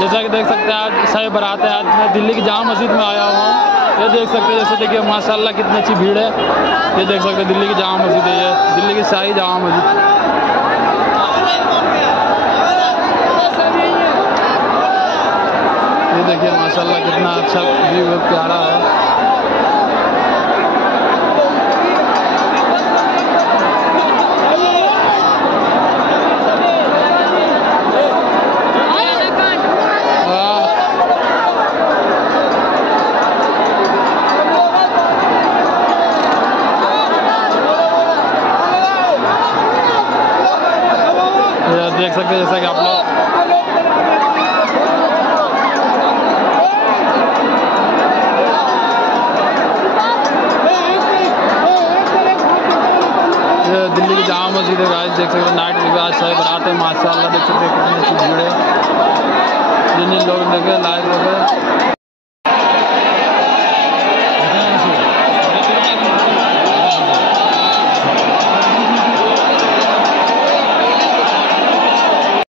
जैसा कि देख सकते हैं आज शब बारात है। आज मैं दिल्ली की जामा मस्जिद में आया हुआ हूँ। ये देख सकते हैं, जैसे देखिए माशाल्लाह कितनी अच्छी भीड़ है। ये देख सकते हैं दिल्ली की जामा मस्जिद है, ये दिल्ली की शाही जामा मस्जिद। ये देखिए माशाल्लाह कितना अच्छा व्यू है, प्यारा है। देख सकते हैं जैसा कि आप लोग दिल्ली की जामा मस्जिद है गाइस। देख सकते हैं नाइट में आज शब बारात है माशाल्लाह। देख सकते हैं कितनी अच्छी भीड़ है। जिन लोग देखे लाइव हो गए।